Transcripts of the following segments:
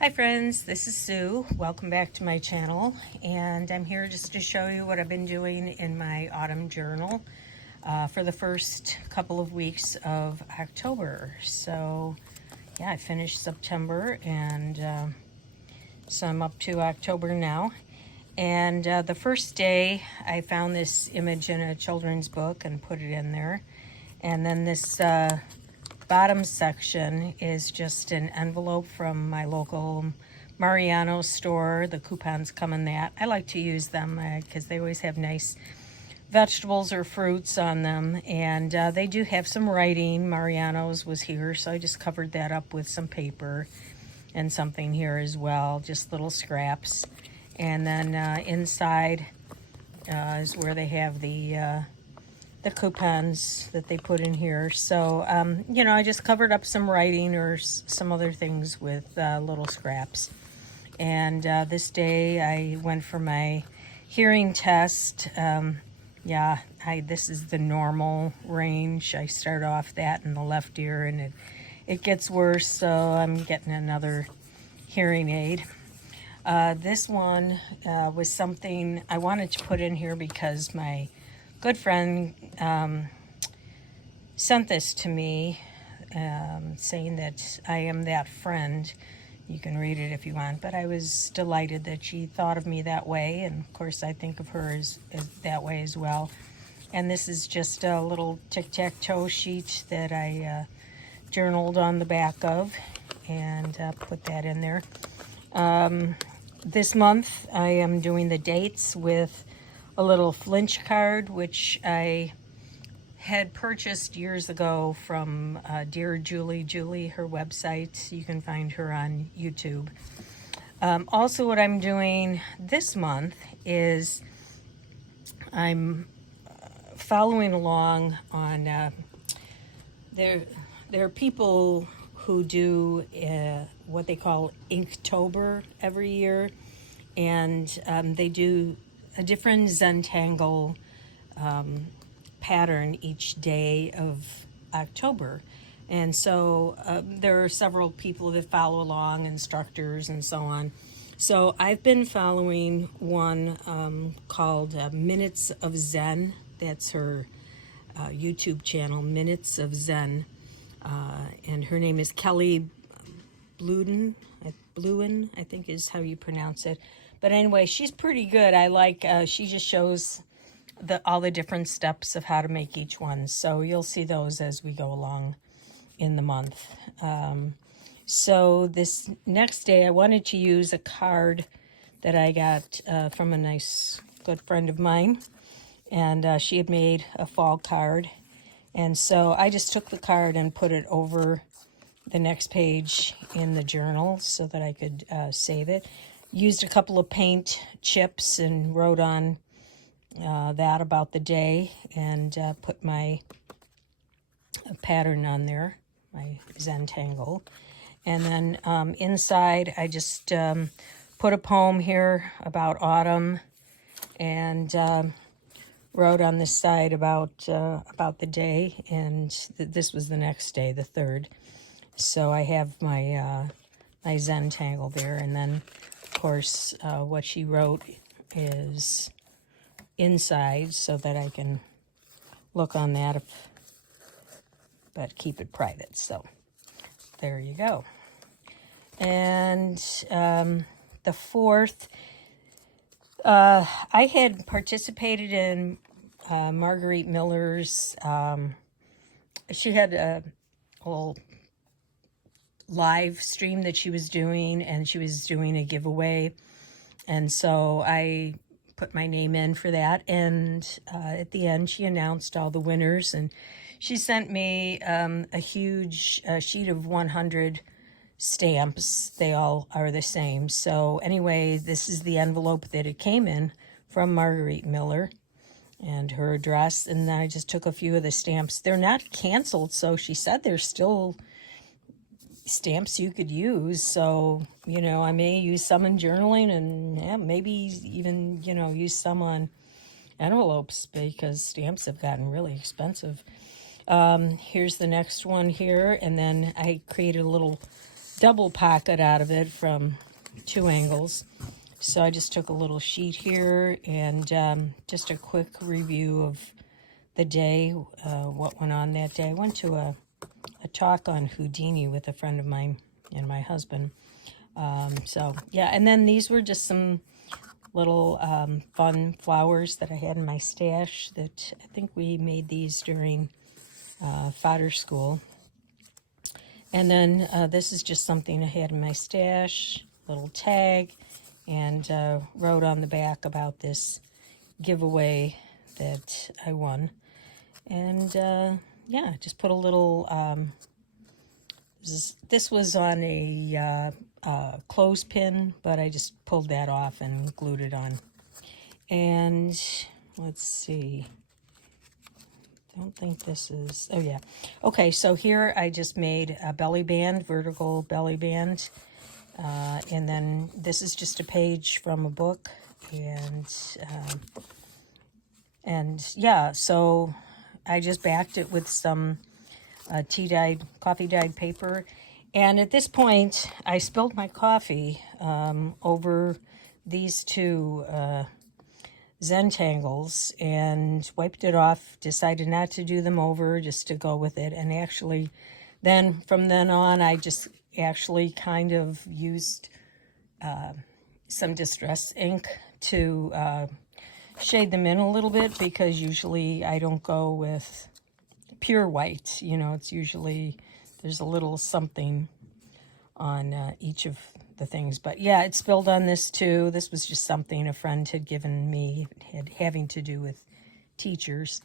Hi friends, this is Sue. Welcome back to my channel, and I'm here just to show you what I've been doing in my autumn journal for the first couple of weeks of October. So yeah, I finished September, and so I'm up to October now. And the first day I found this image in a children's book and put it in there. And then this bottom section is just an envelope from my local Mariano store. The coupons come in that. I like to use them because they always have nice vegetables or fruits on them. And they do have some writing. Mariano's was here, so I just covered that up with some paper and something here as well, just little scraps. And then inside is where they have the coupons that they put in here. So, you know, I just covered up some writing or some other things with little scraps. And this day I went for my hearing test. Yeah, this is the normal range. I start off that in the left ear, and it gets worse, so I'm getting another hearing aid. This one was something I wanted to put in here because my good friend sent this to me, saying that I am that friend. You can read it if you want, but I was delighted that she thought of me that way, and of course I think of her as that way as well. And this is just a little tic-tac-toe sheet that I journaled on the back of, and put that in there. This month I am doing the dates with a little flinch card, which I had purchased years ago from Dear Julie, her website. You can find her on YouTube. Also, what I'm doing this month is I'm following along on there are people who do what they call Inktober every year, and they do a different Zentangle pattern each day of October. And so there are several people that follow along, instructors and so on. So I've been following one called Minutes of Zen. That's her YouTube channel, Minutes of Zen. And her name is Kelly Bluen, I think is how you pronounce it. But anyway, she's pretty good. I like, she just shows all the different steps of how to make each one. So you'll see those as we go along in the month. So this next day, I wanted to use a card that I got from a nice, good friend of mine. And she had made a fall card. And so I just took the card and put it over the next page in the journal so that I could save it. Used a couple of paint chips and wrote on that about the day, and put my pattern on there, my Zentangle. And then inside I just put a poem here about autumn, and wrote on this side about the day, and this was the next day, the 3rd. So I have my my Zentangle there, and then of course what she wrote is inside so that I can look on that, but keep it private. So there you go. And the 4th, I had participated in Marguerite Miller's, she had a whole live stream that she was doing, and she was doing a giveaway. And so I put my name in for that, and at the end she announced all the winners, and she sent me a huge sheet of 100 stamps. They all are the same. So anyway, this is the envelope that it came in from Marguerite Miller and her address, and then I just took a few of the stamps. They're not canceled, so she said there's still stamps you could use. So, you know, I may use some in journaling, and maybe even, you know, use some on envelopes, because stamps have gotten really expensive. Here's the next one here, and then I created a little double pocket out of it from 2 angles. So I just took a little sheet here and just a quick review of the day, what went on that day. I went to a talk on Houdini with a friend of mine and my husband. So yeah, and then these were just some little fun flowers that I had in my stash that I think we made these during fodder school. And then this is just something I had in my stash, little tag, and wrote on the back about this giveaway that I won. And yeah, just put a little, this was on a clothespin, but I just pulled that off and glued it on. And let's see. I don't think this is, oh yeah. Okay, so here I just made a belly band, vertical belly band. And then this is just a page from a book. And yeah, so I just backed it with some coffee-dyed paper. And at this point, I spilled my coffee over these 2 Zentangles and wiped it off, decided not to do them over, just to go with it. And actually, then from then on, I just actually kind of used some Distress ink to shade them in a little bit, because usually I don't go with pure white. You know, it's usually, there's a little something on each of the things. But yeah, it spilled on this too. This was just something a friend had given me, having to do with teachers.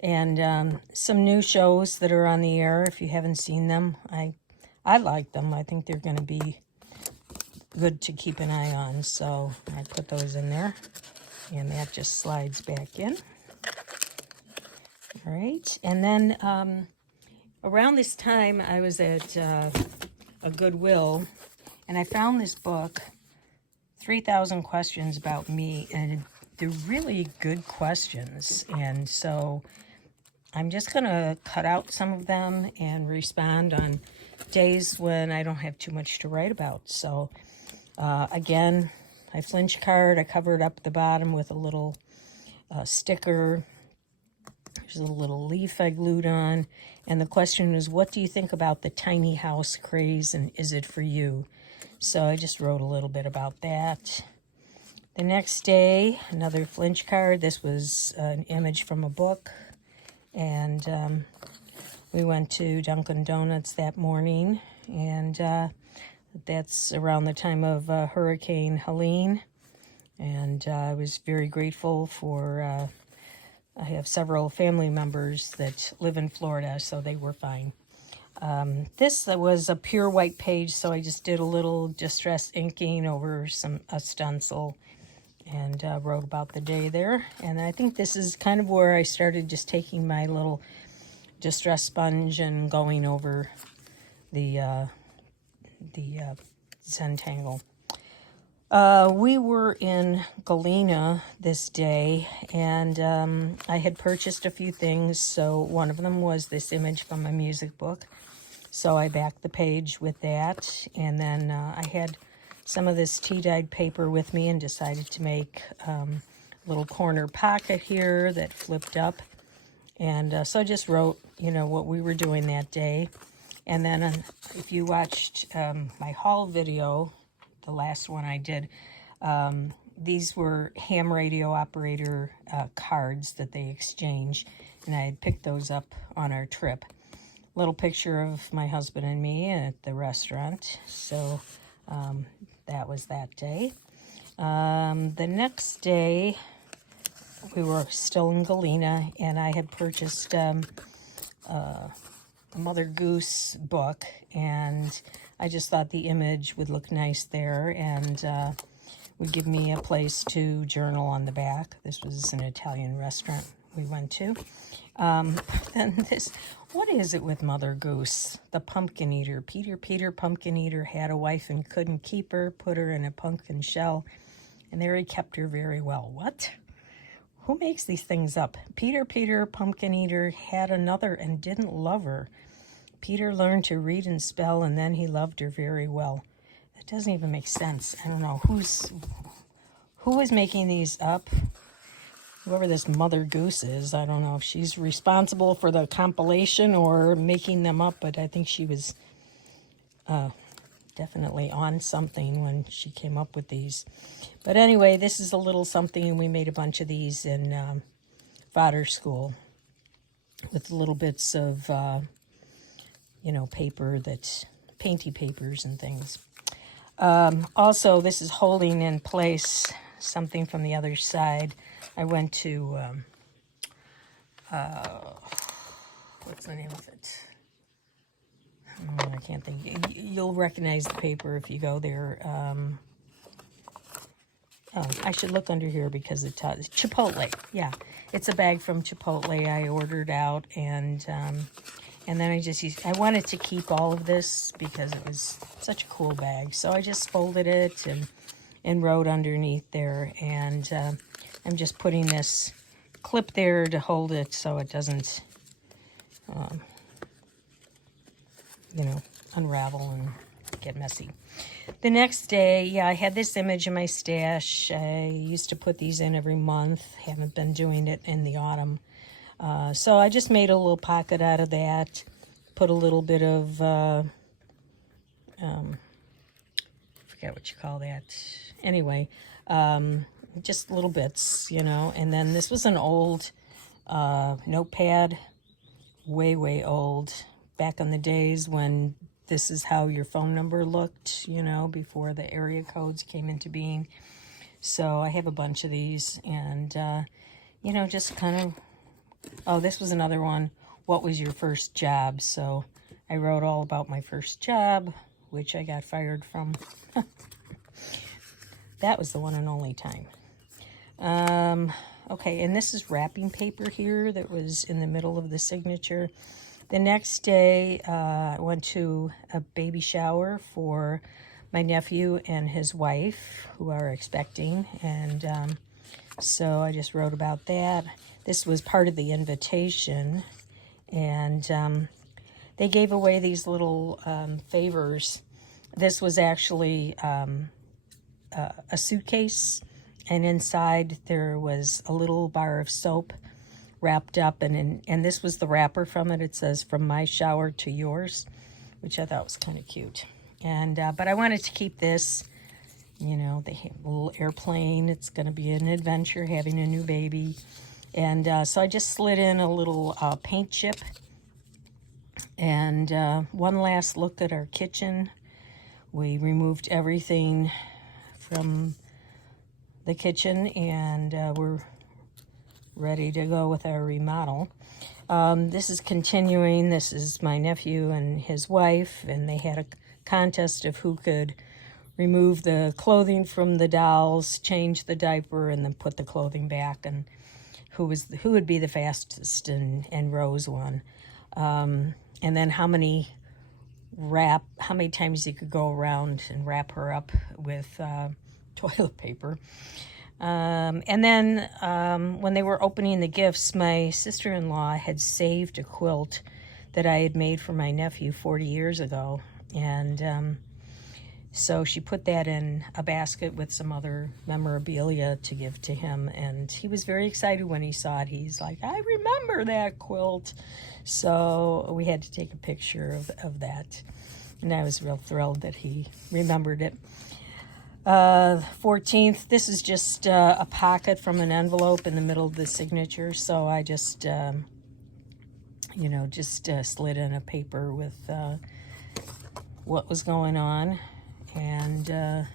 And some new shows that are on the air, if you haven't seen them. I like them. I think they're going to be good to keep an eye on. So I put those in there, and that just slides back in. All right. And then around this time, I was at a Goodwill, and I found this book, 3,000 Questions About Me, and they're really good questions. And so I'm just going to cut out some of them and respond on days when I don't have too much to write about. So again, I flinch card, I covered up the bottom with a little sticker. There's a little leaf I glued on. And the question is, what do you think about the tiny house craze, and is it for you? So I just wrote a little bit about that. The next day, another flinch card. This was an image from a book. And we went to Dunkin' Donuts that morning. And that's around the time of Hurricane Helene. And I was very grateful for... I have several family members that live in Florida, so they were fine. This was a pure white page, so I just did a little distress inking over a stencil and wrote about the day there. And I think this is kind of where I started just taking my little distress sponge and going over the Zentangle. We were in Galena this day, and I had purchased a few things. So one of them was this image from a music book. So I backed the page with that. And then I had some of this tea-dyed paper with me and decided to make a little corner pocket here that flipped up. And so I just wrote, you know, what we were doing that day. And then if you watched my haul video, the last one I did, these were ham radio operator cards that they exchange, and I had picked those up on our trip. Little picture of my husband and me at the restaurant. So that was that day. The next day, we were still in Galena, and I had purchased a Mother Goose book, and I just thought the image would look nice there, and would give me a place to journal on the back. This was an Italian restaurant we went to. Then this, what is it with Mother Goose? The pumpkin eater. Peter, pumpkin eater, had a wife and couldn't keep her, put her in a pumpkin shell, and there he kept her very well. What? Who makes these things up? Peter, pumpkin eater, had another and didn't love her, Peter learned to read and spell, and then he loved her very well. That doesn't even make sense. I don't know who is making these up. Whoever this Mother Goose is, I don't know if she's responsible for the compilation or making them up, but I think she was definitely on something when she came up with these. But anyway, this is a little something, and we made a bunch of these in fodder school with little bits of, paper that's painty papers and things. Also, this is holding in place something from the other side. I went to, what's the name of it? Oh, I can't think. You'll recognize the paper if you go there. I should look under here because it tells Chipotle. Yeah, it's a bag from Chipotle I ordered out, and then I wanted to keep all of this because it was such a cool bag. So I just folded it and wrote underneath there, and I'm just putting this clip there to hold it so it doesn't, unravel and get messy. The next day, I had this image in my stash. I used to put these in every month. Haven't been doing it in the autumn. So I just made a little pocket out of that. Put a little bit of, forget what you call that. Anyway, just little bits, And then this was an old notepad, way old, back in the days when this is how your phone number looked, before the area codes came into being. So I have a bunch of these, and, just kind of, oh, this was another one. What was your first job? So I wrote all about my first job, which I got fired from. That was the one and only time. Okay, and this is wrapping paper here that was in the middle of the signature. The next day, I went to a baby shower for my nephew and his wife, who are expecting, and so I just wrote about that. This was part of the invitation, and they gave away these little favors. This was actually a suitcase, and inside there was a little bar of soap wrapped up, and this was the wrapper from it. It says, "From my shower to yours," which I thought was kind of cute. And but I wanted to keep this, the little airplane. It's going to be an adventure having a new baby. And so I just slid in a little paint chip. And one last look at our kitchen. We removed everything from the kitchen, and we're ready to go with our remodel. This is continuing. This is my nephew and his wife, and they had a contest of who could remove the clothing from the dolls, change the diaper, and then put the clothing back, and who would be the fastest, and Rose won. And then how many times you could go around and wrap her up with toilet paper. And then when they were opening the gifts, my sister-in-law had saved a quilt that I had made for my nephew 40 years ago. And so she put that in a basket with some other memorabilia to give to him. And he was very excited when he saw it. He's like, "I remember that quilt." So we had to take a picture of that. And I was real thrilled that he remembered it. 14th, this is just a pocket from an envelope in the middle of the signature. So I just, slid in a paper with what was going on. And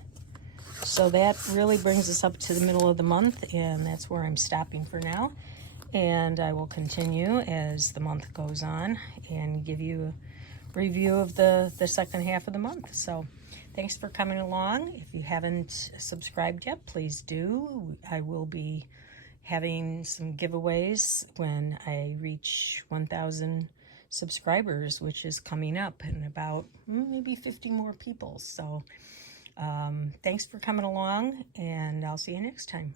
so that really brings us up to the middle of the month, and that's where I'm stopping for now. And I will continue as the month goes on and give you a review of the second half of the month. So thanks for coming along. If you haven't subscribed yet, please do. I will be having some giveaways when I reach 1,000 subscribers, which is coming up in about maybe 50 more people. So thanks for coming along, and I'll see you next time.